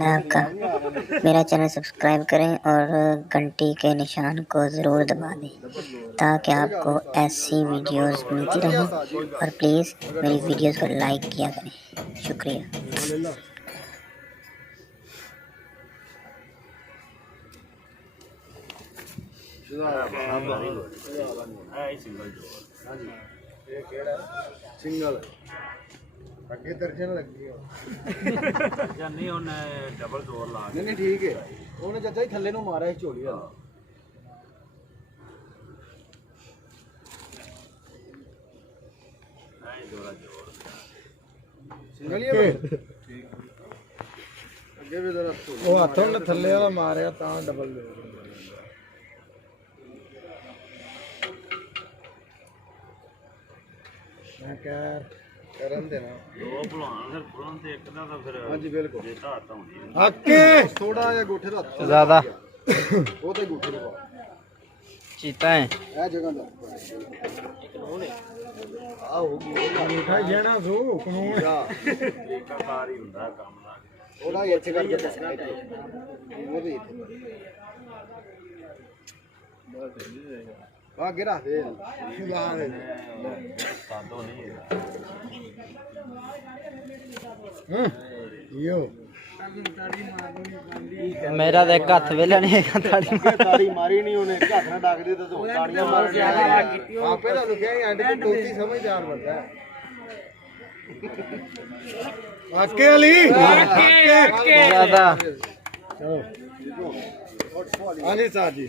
आपका मेरा channel subscribe करें और घंटी के निशान को ज़रूर दबा दें ताकि आपको ऐसी वीडियोस मिलती रहें। और प्लीज़ मेरी वीडियोस को लाइक किया करें। शुक्रिया। सिंगल अगे दर्जन लगी नहीं उन्हें डबल जोर ला नहीं ठीक है उन्हें चाचा ही थल्ले नु मारा झोली वाला सिंगल ही है ठीक अगे भी जरा वो हाथों ने थल्ले वाला मारया ता डबल मैं कह करन देना दो भलवान फिर पुरान ते एक दा फिर हां जी बिल्कुल देता आता हुंदी हके थोड़ा या गोठे दा ज्यादा वो ते गोठे दा चीता है ए जगह दा आ होगी गोठा जाना सो कानून एक कार ही हुंदा काम दा ओदा ਇੱਥੇ ਕਰਕੇ ਦੱਸਣਾ ਉਹਦੇ ਇੱਥੇ ਆ ਗਿਰਾ ਦੇ ਲਾ ਦੇ ਸਾਦੋ ਨਹੀਂ यो मेरा तो एक हाथ वेला नहीं है ताड़ी मारी नहीं उन्हें हाथ ना डाक दे तो ताड़ियां मार के आपे तो लिखया एंड पे टोटी समझदार बंदा आके अली आके ज्यादा चलो हां जी साहब जी